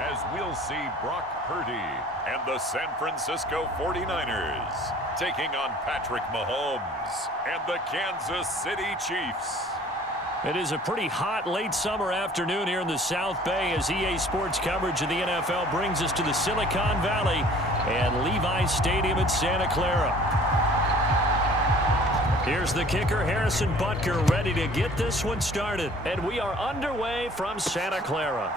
as we'll see Brock Purdy and the San Francisco 49ers taking on Patrick Mahomes and the Kansas City Chiefs. It is a pretty hot late summer afternoon here in the South Bay as EA Sports coverage of the NFL brings us to the Silicon Valley and Levi's Stadium in Santa Clara. Here's the kicker, Harrison Butker, ready to get this one started. And we are underway from Santa Clara.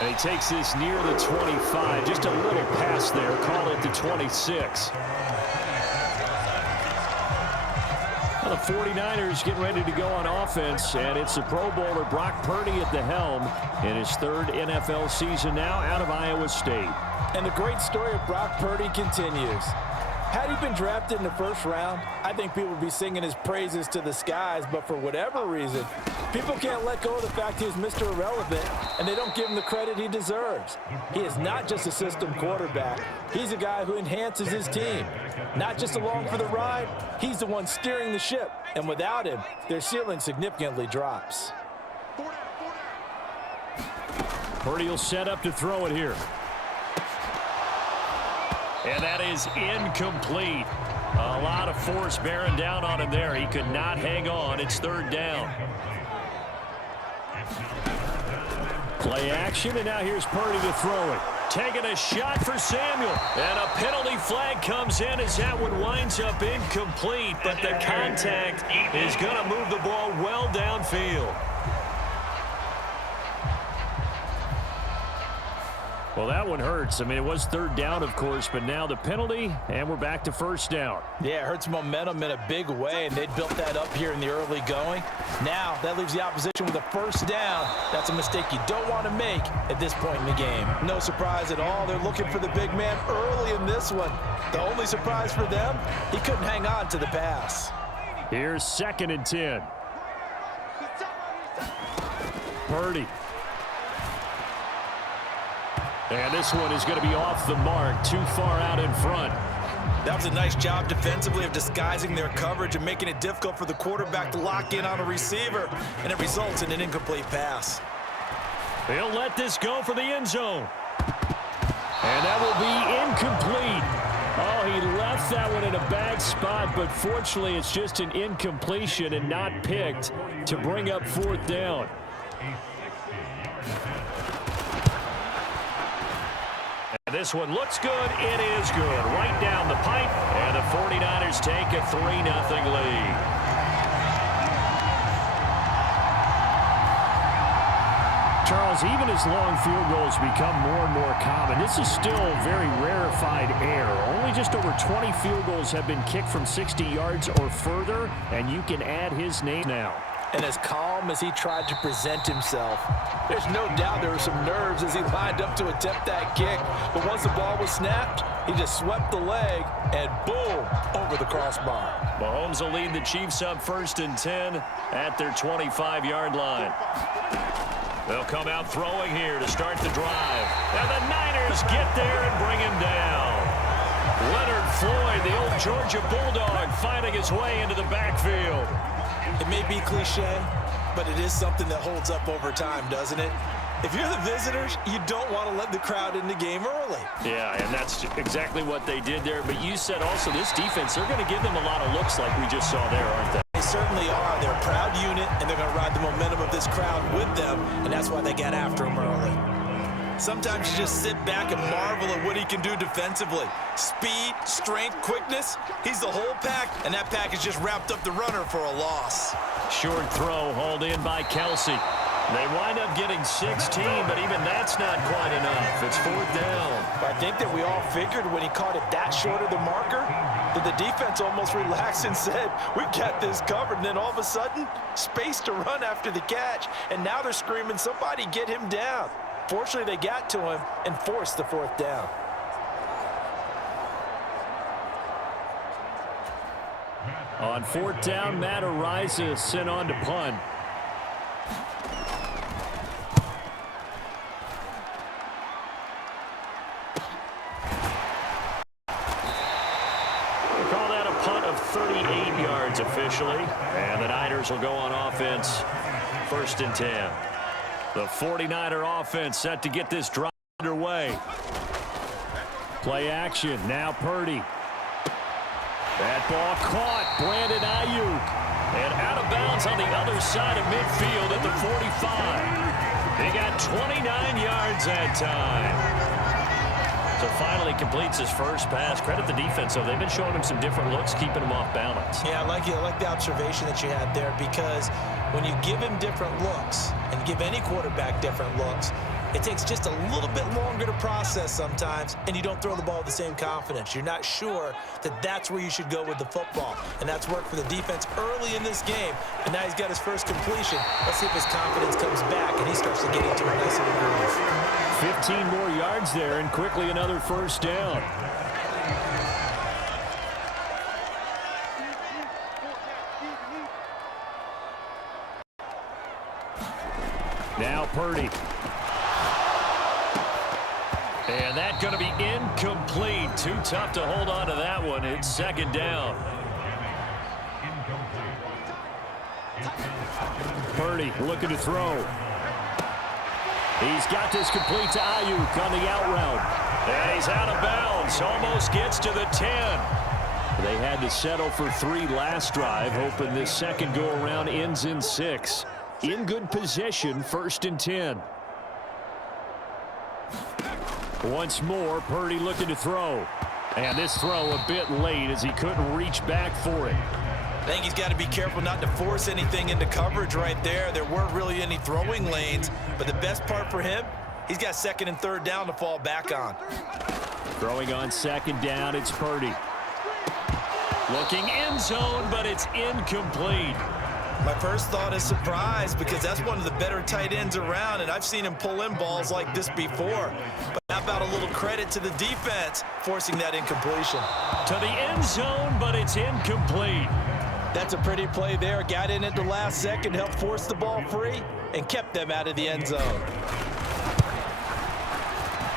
And he takes this near the 25, just a little pass there, call it the 26. The 49ers getting ready to go on offense, and it's the Pro Bowler Brock Purdy at the helm in his third NFL season now out of Iowa State. And the great story of Brock Purdy continues. Had he been drafted in the first round, I think people would be singing his praises to the skies, but for whatever reason, people can't let go of the fact he's Mr. Irrelevant, and they don't give him the credit he deserves. He is not just a system quarterback. He's a guy who enhances his team. Not just along for the ride, he's the one steering the ship, and without him, their ceiling significantly drops. Purdy will set up to throw it here. And that is incomplete. A lot of force bearing down on him there. He could not hang on. It's third down. Play action, and now here's Purdy to throw it. Taking a shot for Samuel. And a penalty flag comes in as that one winds up incomplete. But the contact is going to move the ball well downfield. Well, that one hurts. I mean, it was third down, of course, but now the penalty, and we're back to first down. Yeah, it hurts momentum in a big way, and they built that up here in the early going. Now, that leaves the opposition with a first down. That's a mistake you don't want to make at this point in the game. No surprise at all. They're looking for the big man early in this one. The only surprise for them, he couldn't hang on to the pass. Here's 2nd and 10. Purdy. And this one is going to be off the mark, too far out in front. That was a nice job defensively of disguising their coverage and making it difficult for the quarterback to lock in on a receiver, and it results in an incomplete pass. He'll let this go for the end zone. And that will be incomplete. Oh, he left that one in a bad spot, but fortunately it's just an incompletion and not picked to bring up fourth down. This one looks good. It is good. Right down the pipe. And the 49ers take a 3-0 lead. Charles, even as long field goals become more and more common, this is still very rarefied air. Only just over 20 field goals have been kicked from 60 yards or further, and you can add his name now. And as calm as he tried to present himself, there's no doubt there were some nerves as he lined up to attempt that kick. But once the ball was snapped, he just swept the leg and boom, over the crossbar. Mahomes will lead the Chiefs up 1st and 10 at their 25-yard line. They'll come out throwing here to start the drive. And the Niners get there and bring him down. Leonard Floyd, the old Georgia Bulldog, finding his way into the backfield. It may be cliche, but it is something that holds up over time, doesn't it? If you're the visitors, you don't want to let the crowd in the game early. Yeah, and that's exactly what they did there. But you said also this defense, they're going to give them a lot of looks like we just saw there, aren't they? They certainly are. They're a proud unit, and they're going to ride the momentum of this crowd with them, and that's why they got after him early. Sometimes you just sit back and marvel at what he can do defensively. Speed, strength, quickness, he's the whole pack, and that package just wrapped up the runner for a loss. Short throw hauled in by Kelsey. They wind up getting 16, but even that's not quite enough. It's fourth down. I think that we all figured when he caught it that short of the marker that the defense almost relaxed and said, we got this covered. And then all of a sudden, space to run after the catch. And now they're screaming, somebody get him down. Fortunately, they got to him and forced the fourth down. On fourth down, Matt Araiza sent on to punt. We'll call that a punt of 38 yards. yards officially, and the Niners will go on offense 1st and 10. The 49er offense set to get this drive underway. Play action. Now Purdy. That ball caught. Brandon Ayuk. And out of bounds on the other side of midfield at the 45. He got 29 yards that time. So finally completes his first pass. Credit the defense, though. They've been showing him some different looks, keeping him off balance. Yeah, I like the observation that you had there, because when you give him different looks and give any quarterback different looks, it takes just a little bit longer to process sometimes, and you don't throw the ball with the same confidence. You're not sure that that's where you should go with the football, and that's worked for the defense early in this game, and now he's got his first completion. Let's see if his confidence comes back and he starts to get into a nice little groove. 15 more yards there, and quickly another first down. Now Purdy. And that's going to be incomplete. Too tough to hold on to that one. It's 2nd down. Purdy looking to throw. He's got this complete to Ayuk on the out route. And he's out of bounds. Almost gets to the 10. They had to settle for 3 last drive, hoping this second go-around ends in 6. In good position, 1st and 10. Once more, Purdy looking to throw. And this throw a bit late as he couldn't reach back for it. I think he's got to be careful not to force anything into coverage right there. There weren't really any throwing lanes, but the best part for him, he's got 2nd and 3rd down to fall back on. Throwing on 2nd down, it's Purdy. Looking end zone, but it's incomplete. My first thought is surprise, because that's one of the better tight ends around, and I've seen him pull in balls like this before. But how about a little credit to the defense forcing that incompletion? To the end zone, but it's incomplete. That's a pretty play there. Got in at the last second, helped force the ball free, and kept them out of the end zone.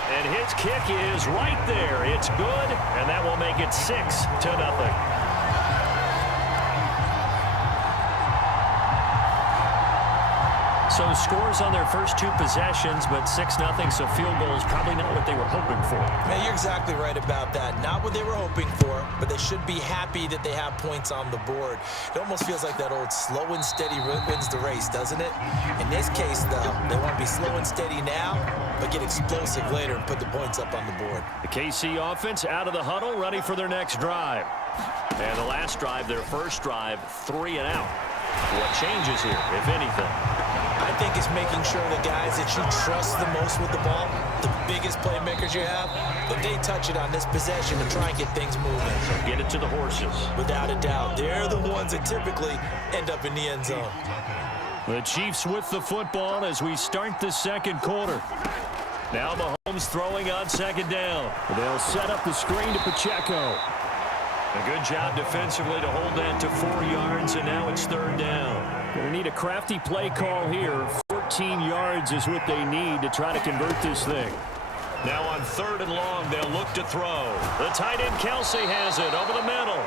And his kick is right there. It's good, and that will make it 6-0. So scores on their first 2 possessions, but 6-0, so field goal is probably not what they were hoping for. Man, you're exactly right about that. Not what they were hoping for, but they should be happy that they have points on the board. It almost feels like that old slow and steady wins the race, doesn't it? In this case, though, they want to be slow and steady now, but get explosive later and put the points up on the board. The KC offense out of the huddle, ready for their next drive. And the last drive, their first drive, 3 and out. What changes here, if anything? I think it's making sure the guys that you trust the most with the ball, the biggest playmakers you have, that they touch it on this possession to try and get things moving. So get it to the horses. Without a doubt, they're the ones that typically end up in the end zone. The Chiefs with the football as we start the second quarter. Now Mahomes throwing on 2nd down. They'll set up the screen to Pacheco. A good job defensively to hold that to 4 yards, and now it's 3rd down. They need a crafty play call here. 14 yards is what they need to try to convert this thing. Now on 3rd and long, they'll look to throw. The tight end Kelsey has it over the middle.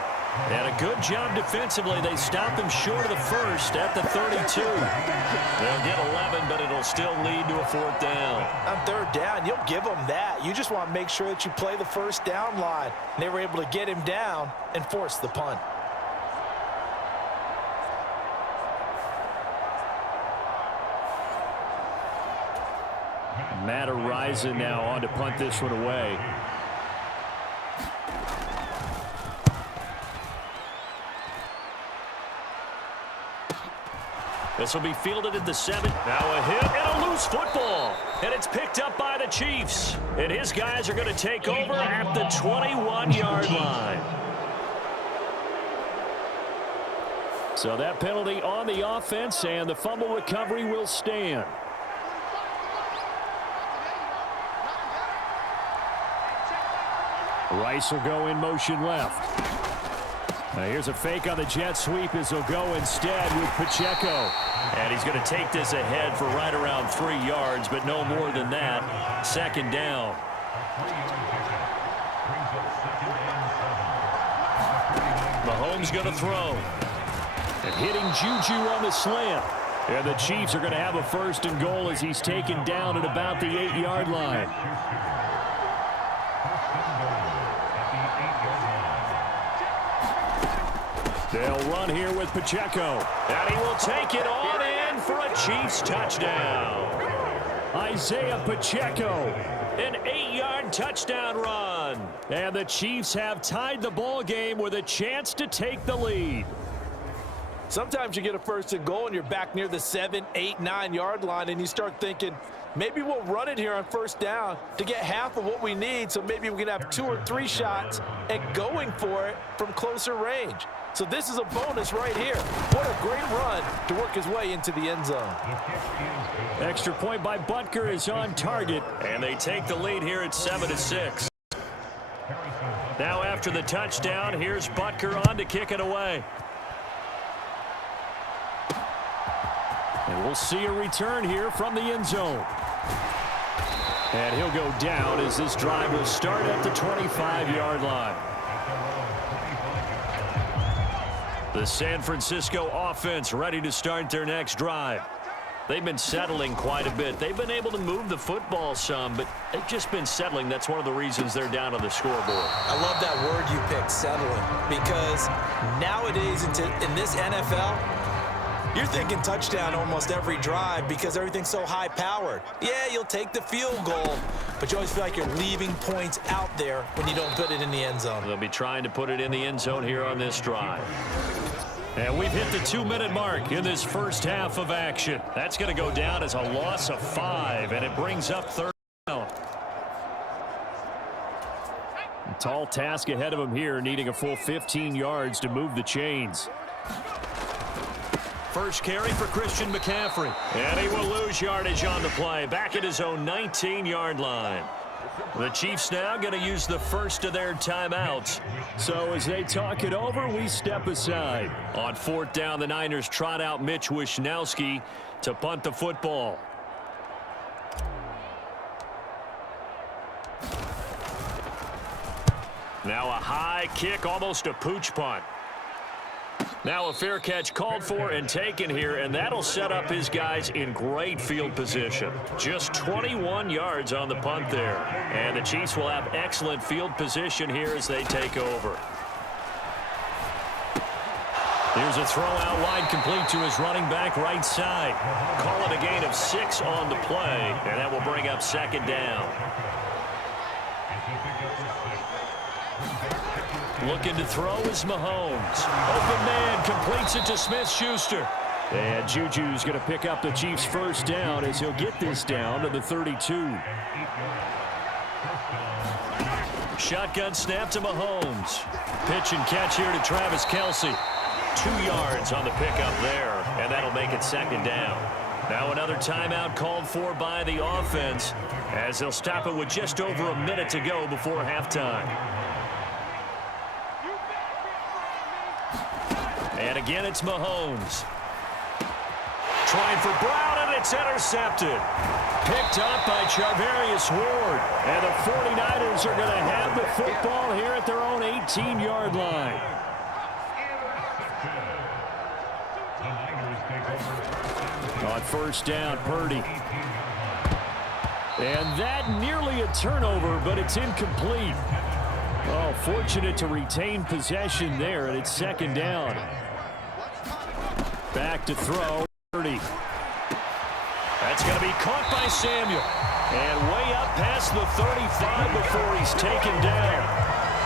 And a good job defensively. They stop him short of the first at the 32. They'll get 11, but it'll still lead to a 4th down. On 3rd down, you'll give them that. You just want to make sure that you play the first down line. And they were able to get him down and force the punt. Matt Araiza now on to punt this one away. This will be fielded at the 7. Now a hit and a loose football. And it's picked up by the Chiefs. And his guys are going to take over at the 21-yard line. So that penalty on the offense, and the fumble recovery will stand. Rice will go in motion left. Now here's a fake on the jet sweep as he'll go instead with Pacheco. And he's going to take this ahead for right around 3 yards, but no more than that. 2nd down. Mahomes going to throw. And hitting Juju on the slant. And the Chiefs are going to have a 1st and goal as he's taken down at about the 8-yard line. They'll run here with Pacheco. And he will take it on in for a Chiefs touchdown. Isaiah Pacheco, an 8-yard touchdown run. And the Chiefs have tied the ball game with a chance to take the lead. Sometimes you get a 1st and goal and you're back near the 7, 8, 9-yard line and you start thinking, maybe we'll run it here on 1st down to get half of what we need, so maybe we can have 2 or 3 shots at going for it from closer range. So this is a bonus right here. What a great run to work his way into the end zone. Extra point by Butker is on target, and they take the lead here at 7-6. Now after the touchdown, here's Butker on to kick it away. And we'll see a return here from the end zone. And he'll go down as this drive will start at the 25-yard line. The San Francisco offense ready to start their next drive. They've been settling quite a bit. They've been able to move the football some, but they've just been settling. That's one of the reasons they're down on the scoreboard. I love that word you picked, settling, because nowadays in this NFL, you're thinking touchdown almost every drive because everything's so high-powered. Yeah, you'll take the field goal, but you always feel like you're leaving points out there when you don't put it in the end zone. They'll be trying to put it in the end zone here on this drive. And we've hit the 2-minute mark in this first half of action. That's going to go down as a loss of 5, and it brings up 3rd down. A tall task ahead of him here, needing a full 15 yards to move the chains. First carry for Christian McCaffrey. And he will lose yardage on the play. Back at his own 19-yard line. The Chiefs now going to use the first of their timeouts. So as they talk it over, we step aside. On 4th down, the Niners trot out Mitch Wishnowski to punt the football. Now a high kick, almost a pooch punt. Now a fair catch called for and taken here, and that'll set up his guys in great field position. Just 21 yards on the punt there. And the Chiefs will have excellent field position here as they take over. Here's a throw out wide, complete to his running back right side. Call it a gain of 6 on the play, and that will bring up 2nd down. Looking to throw is Mahomes. Open man, completes it to Smith-Schuster. And Juju's going to pick up the Chiefs' 1st down as he'll get this down to the 32. Shotgun snap to Mahomes. Pitch and catch here to Travis Kelce. 2 yards on the pickup there, and that'll make it 2nd down. Now another timeout called for by the offense as they'll stop it with just over a minute to go before halftime. And again, it's Mahomes. Trying for Brown, and it's intercepted. Picked up by Charvarius Ward. And the 49ers are going to have the football here at their own 18-yard line. On 1st down, Purdy. And that nearly a turnover, but it's incomplete. Oh, fortunate to retain possession there, and it's 2nd down. Back to throw, Purdy. That's going to be caught by Samuel. And way up past the 35 before he's taken down.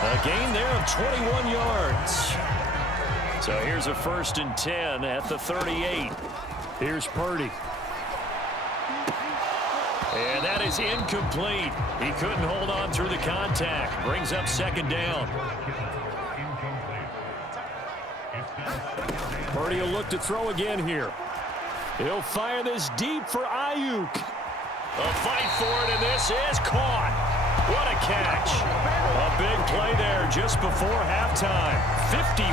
A gain there of 21 yards. So here's a 1st and 10 at the 38. Here's Purdy. And that is incomplete. He couldn't hold on through the contact. Brings up 2nd down. Purdy will look to throw again here. He'll fire this deep for Ayuk. A fight for it, and this is caught. What a catch. A big play there just before halftime. 51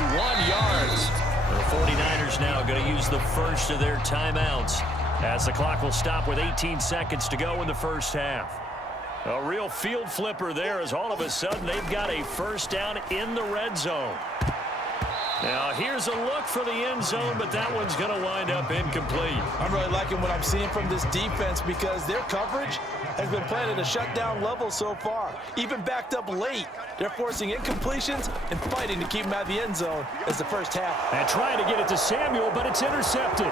yards. The 49ers now going to use the first of their timeouts as the clock will stop with 18 seconds to go in the first half. A real field flipper there as all of a sudden they've got a 1st down in the red zone. Now here's a look for the end zone, but that one's going to wind up incomplete. I'm really liking what I'm seeing from this defense because their coverage has been playing at a shutdown level so far. Even backed up late, they're forcing incompletions and fighting to keep them out of the end zone as the first half. And trying to get it to Samuel, but it's intercepted.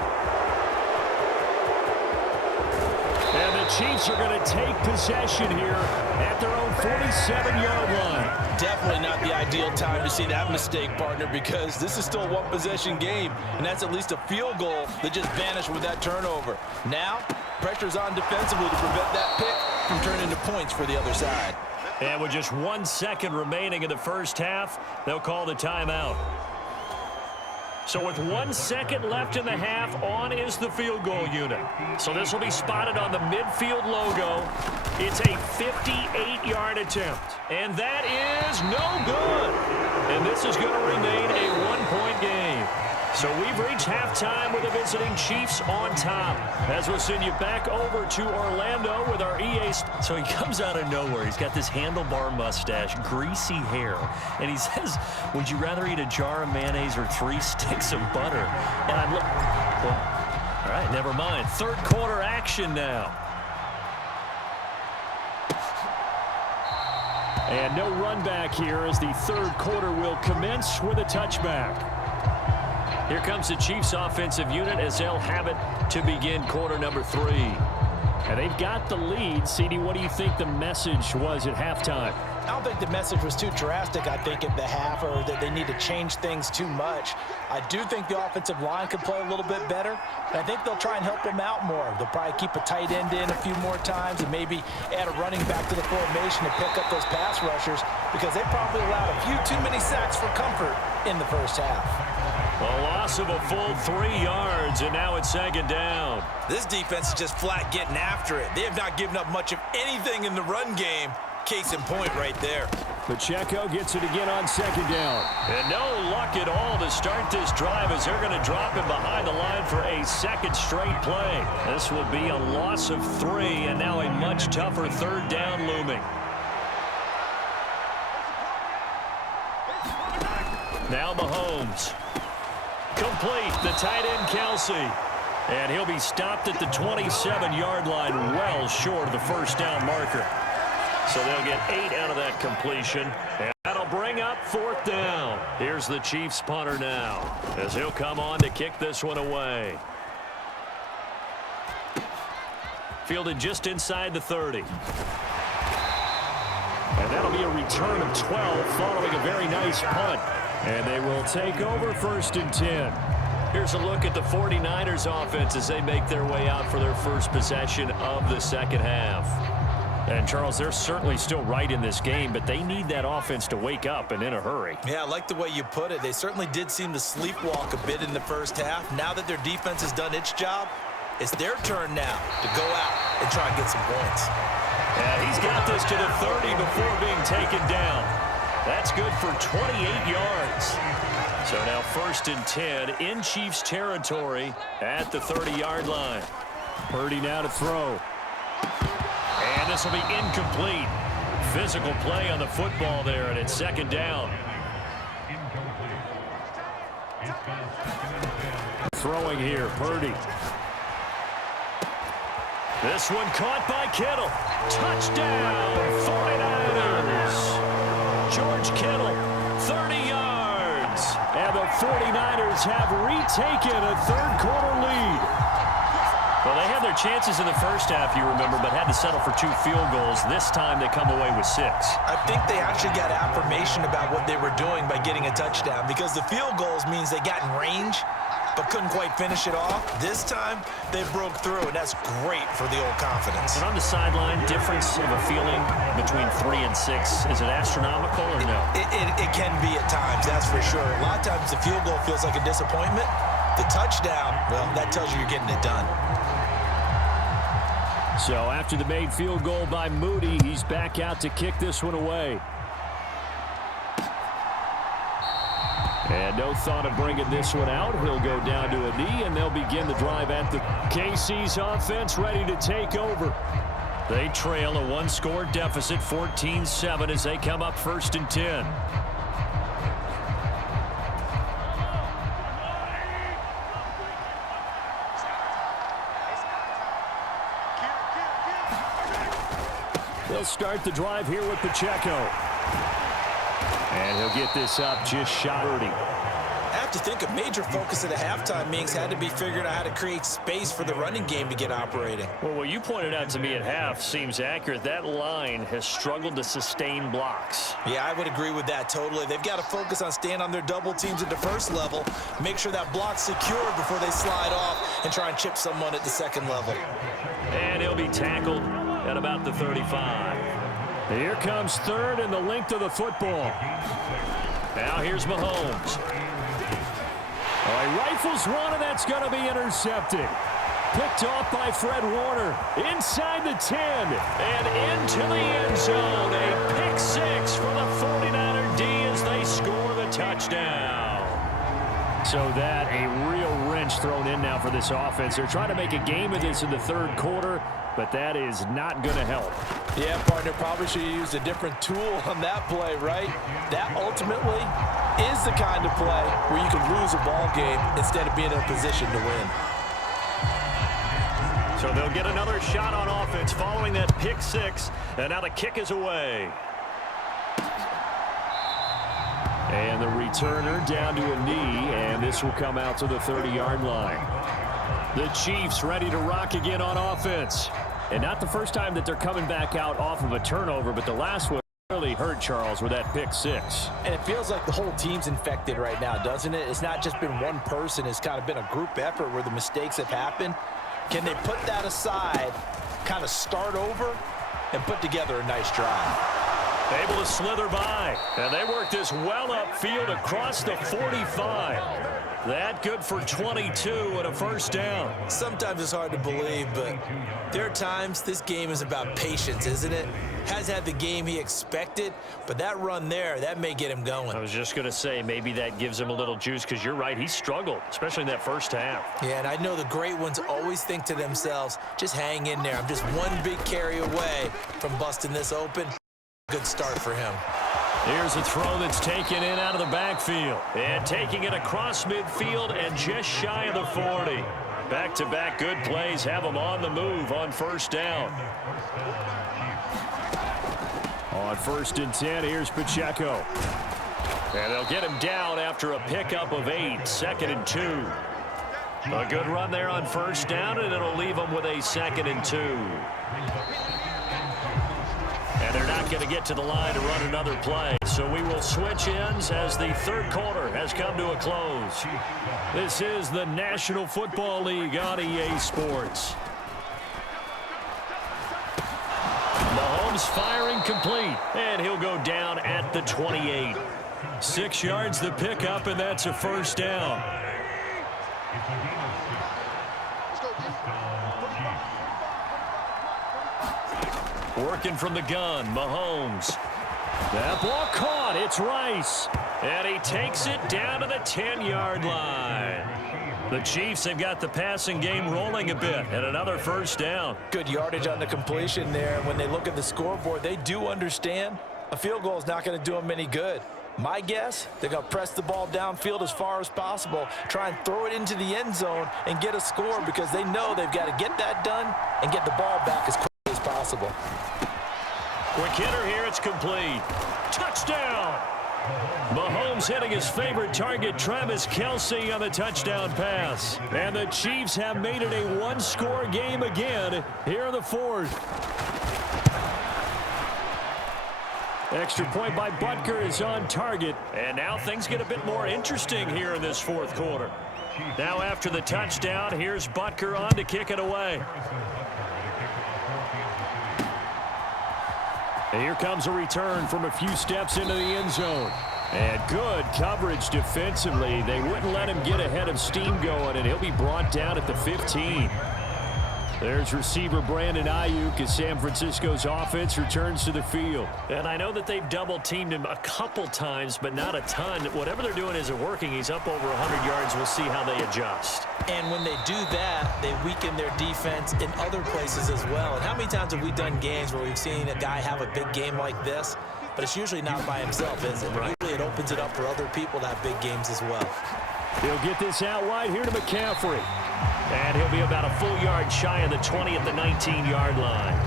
And the Chiefs are going to take possession here at their own 47-yard line. Definitely not the ideal time to see that mistake, partner, because this is still a one-possession game, and that's at least a field goal that just vanished with that turnover. Now, pressure's on defensively to prevent that pick from turning into points for the other side. And with just 1 second remaining in the first half, they'll call the timeout. So with 1 second left in the half, on is the field goal unit. So this will be spotted on the midfield logo. It's a 58-yard attempt. And that is no good. And this is going to remain a one-point game. So we've reached halftime with the visiting Chiefs on top. As we'll send you back over to Orlando with our EA. So he comes out of nowhere. He's got this handlebar mustache, greasy hair. And he says, would you rather eat a jar of mayonnaise or 3 sticks of butter? And I'm like, well, all right, never mind. Third quarter action now. And no run back here as the third quarter will commence with a touchback. Here comes the Chiefs offensive unit as they'll have it to begin quarter number 3. And they've got the lead. CD, what do you think the message was at halftime? I don't think the message was too drastic, I think, at the half, or that they need to change things too much. I do think the offensive line could play a little bit better. And I think they'll try and help them out more. They'll probably keep a tight end in a few more times and maybe add a running back to the formation to pick up those pass rushers because they probably allowed a few too many sacks for comfort in the first half. A loss of a full 3 yards, and now it's second down. This defense is just flat getting after it. They have not given up much of anything in the run game. Case in point right there. Pacheco gets it again on second down. And no luck at all to start this drive as they're going to drop him behind the line for a second straight play. This will be a loss of 3, and now a much tougher third down looming. Now Mahomes. Complete, the tight end Kelsey. And he'll be stopped at the 27-yard line, well short of the first down marker. So they'll get 8 out of that completion. And that'll bring up fourth down. Here's the Chiefs punter now as he'll come on to kick this one away. Fielded just inside the 30. And that'll be a return of 12 following a very nice punt. And they will take over first and 10. Here's a look at the 49ers offense as they make their way out for their first possession of the second half. And, Charles, they're certainly still right in this game, but they need that offense to wake up and in a hurry. Yeah, I like the way you put it. They certainly did seem to sleepwalk a bit in the first half. Now that their defense has done its job, it's their turn now to go out and try and get some points. Yeah, he's got this to the 30 before being taken down. That's good for 28 yards. So now first and 10 in Chiefs territory at the 30-yard line. Purdy now to throw. And this will be incomplete. Physical play on the football there, and it's second down. Throwing here, Purdy. This one caught by Kittle. Touchdown, 49ers. George Kittle, 30 yards. And the 49ers have retaken a third-quarter lead. Well, they had their chances in the first half, you remember, but had to settle for 2 field goals. This time they come away with 6. I think they actually got affirmation about what they were doing by getting a touchdown because the field goals means they got in range but couldn't quite finish it off. This time, they broke through, and that's great for the old confidence. And on the sideline, difference of a feeling between 3 and 6, is it astronomical or no? It can be at times, that's for sure. A lot of times the field goal feels like a disappointment. The touchdown, well, that tells you you're getting it done. So after the made field goal by Moody, he's back out to kick this one away. And no thought of bringing this one out. He'll go down to a knee, and they'll begin the drive at the KC's offense ready to take over. They trail a 1-score deficit, 14-7, as they come up first and 10. They'll start the drive here with Pacheco. And he'll get this up just shy of 30. I have to think a major focus at the halftime meetings had to be figuring out how to create space for the running game to get operating. Well, what you pointed out to me at half seems accurate. That line has struggled to sustain blocks. Yeah, I would agree with that totally. They've got to focus on staying on their double teams at the first level, make sure that block's secured before they slide off and try and chip someone at the second level. And he'll be tackled at about the 35. Here comes third and the length of the football. Now here's Mahomes. He rifles one, and that's going to be intercepted. Picked off by Fred Warner. Inside the 10 and into the end zone. A pick six for the 49er D as they score the touchdown. So that a real wrench thrown in now for this offense. They're trying to make a game of this in the third quarter, but that is not going to help. Yeah, partner, probably should have used a different tool on that play, right? That ultimately is the kind of play where you can lose a ball game instead of being in a position to win. So they'll get another shot on offense following that pick six, and now the kick is away. And the returner down to a knee, and this will come out to the 30-yard line. The Chiefs ready to rock again on offense. And not the first time that they're coming back out off of a turnover, but the last one really hurt Charles with that pick six. And it feels like the whole team's infected right now, doesn't it? It's not just been one person. It's kind of been a group effort where the mistakes have happened. Can they put that aside, kind of start over, and put together a nice drive? Able to slither by, and they work this well upfield across the 45. That good for 22 and a first down. Sometimes it's hard to believe, but there are times this game is about patience, isn't it? Has had the game he expected, but that run there, that may get him going. I was just going to say, maybe that gives him a little juice, because you're right, he struggled, especially in that first half. Yeah, and I know the great ones always think to themselves, just hang in there. I'm just one big carry away from busting this open. Good start for him. Here's a throw that's taken in out of the backfield. And taking it across midfield and just shy of the 40. Back-to-back good plays have them on the move on first down. On 1st and 10, here's Pacheco. And they'll get him down after a pickup of 8, 2nd and 2. A good run there on first down, and it'll leave them with a 2nd and 2. And they're not going to get to the line to run another play. So we will switch ends as the third quarter has come to a close. This is the National Football League on EA Sports. Mahomes firing complete, and he'll go down at the 28. 6 yards the pickup, and that's a first down. Working from the gun, Mahomes. That ball caught. It's Rice. And he takes it down to the 10-yard line. The Chiefs have got the passing game rolling a bit, and another first down. Good yardage on the completion there. When they look at the scoreboard, they do understand a field goal is not going to do them any good. My guess, they're going to press the ball downfield as far as possible, try and throw it into the end zone and get a score, because they know they've got to get that done and get the ball back as quickly as possible. Quick hitter here, it's complete. Touchdown! Mahomes hitting his favorite target, Travis Kelce, on the touchdown pass. And the Chiefs have made it a one-score game again here in the fourth. Extra point by Butker is on target. And now things get a bit more interesting here in this fourth quarter. Now after the touchdown, here's Butker on to kick it away. And here comes a return from a few steps into the end zone. And good coverage defensively. They wouldn't let him get ahead of steam going, and he'll be brought down at the 15. There's receiver Brandon Ayuk as San Francisco's offense returns to the field. And I know that they've double-teamed him a couple times, but not a ton. Whatever they're doing isn't working. He's up over 100 yards. We'll see how they adjust. And when they do that, they weaken their defense in other places as well. And how many times have we done games where we've seen a guy have a big game like this, but it's usually not by himself, is it? Right. Usually it opens it up for other people to have big games as well. He'll get this out wide here to McCaffrey. And he'll be about a full yard shy of the 20 at the 19-yard line.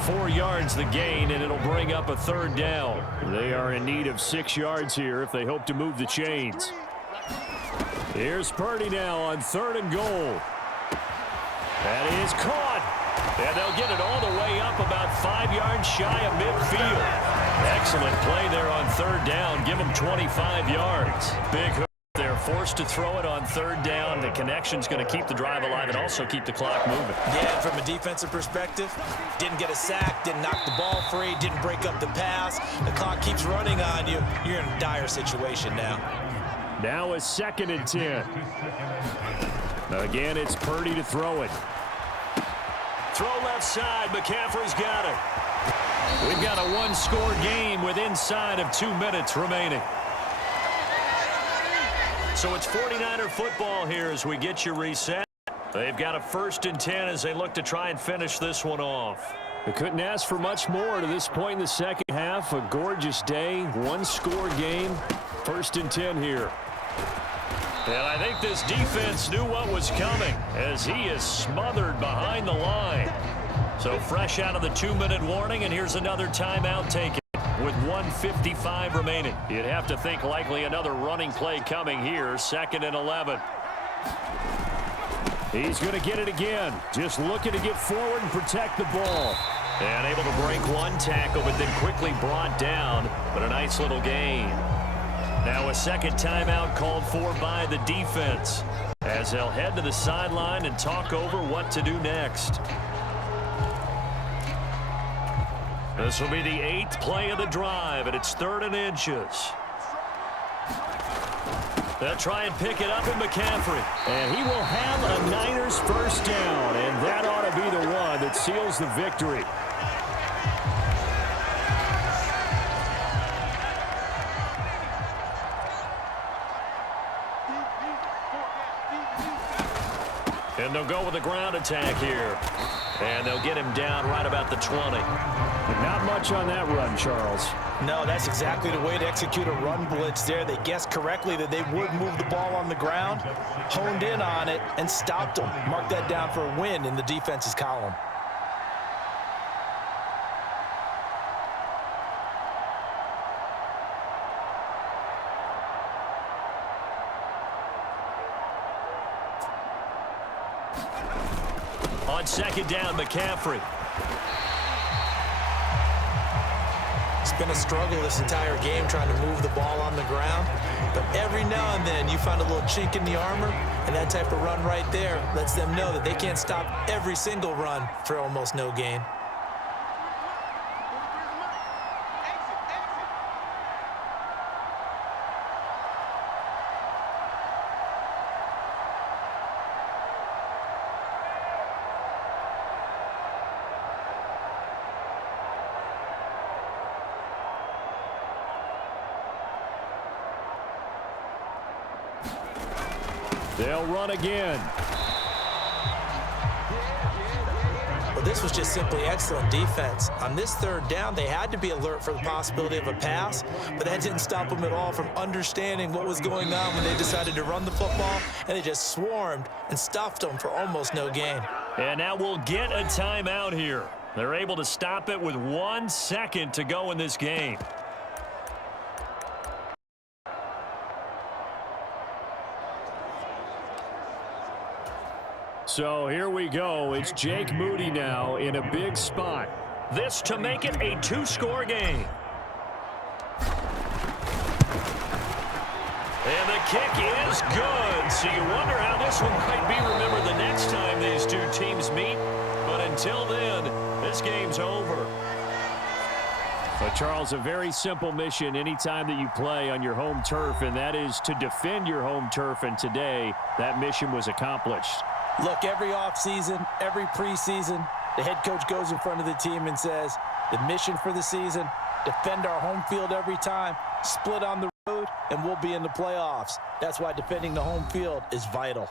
4 yards the gain, and it'll bring up a third down. They are in need of 6 yards here if they hope to move the chains. Here's Purdy now on 3rd and goal. That is caught. And they'll get it all the way up about 5 yards shy of midfield. Excellent play there on 3rd down. Give them 25 yards. Big hook. They're forced to throw it on 3rd down. The connection's going to keep the drive alive and also keep the clock moving. Yeah, from a defensive perspective, didn't get a sack, didn't knock the ball free, didn't break up the pass. The clock keeps running on you. You're in a dire situation now. Now a 2nd and 10. Again, it's Purdy to throw it. Throw left side. McCaffrey's got it. We've got a one-score game with inside of 2 minutes remaining. So it's 49er football here as we get you reset. They've got a 1st and 10 as they look to try and finish this one off. They couldn't ask for much more to this point in the second half. A gorgeous day, one-score game. 1st and 10 here. And I think this defense knew what was coming as he is smothered behind the line. So fresh out of the 2-minute warning, and here's another timeout taken with 1:55 remaining. You'd have to think likely another running play coming here, 2nd and 11. He's going to get it again. Just looking to get forward and protect the ball. And able to break one tackle, but then quickly brought down. But a nice little gain. Now a second timeout called for by the defense as they'll head to the sideline and talk over what to do next. This will be the 8th play of the drive, and it's 3rd and inches. They'll try and pick it up with McCaffrey. And he will have a Niners 1st down, and that ought to be the one that seals the victory. And they'll go with a ground attack here. And they'll get him down right about the 20. Not much on that run, Charles. No, that's exactly the way to execute a run blitz there. They guessed correctly that they would move the ball on the ground, honed in on it, and stopped them. Mark that down for a win in the defense's column. On 2nd down, McCaffrey. It's been a struggle this entire game trying to move the ball on the ground. But every now and then you find a little chink in the armor, and that type of run right there lets them know that they can't stop every single run for almost no gain. They'll run again. Well, this was just simply excellent defense. On this 3rd down, they had to be alert for the possibility of a pass, but that didn't stop them at all from understanding what was going on when they decided to run the football, and they just swarmed and stuffed them for almost no gain. And now we'll get a timeout here. They're able to stop it with 1 second to go in this game. So here we go. It's Jake Moody now in a big spot. This to make it a 2-score game. And the kick is good. So you wonder how this one might be remembered the next time these two teams meet. But until then, this game's over. But Charles, a very simple mission anytime that you play on your home turf, and that is to defend your home turf. And today, that mission was accomplished. Look, every offseason, every preseason, the head coach goes in front of the team and says, the mission for the season, defend our home field every time, split on the road, and we'll be in the playoffs. That's why defending the home field is vital.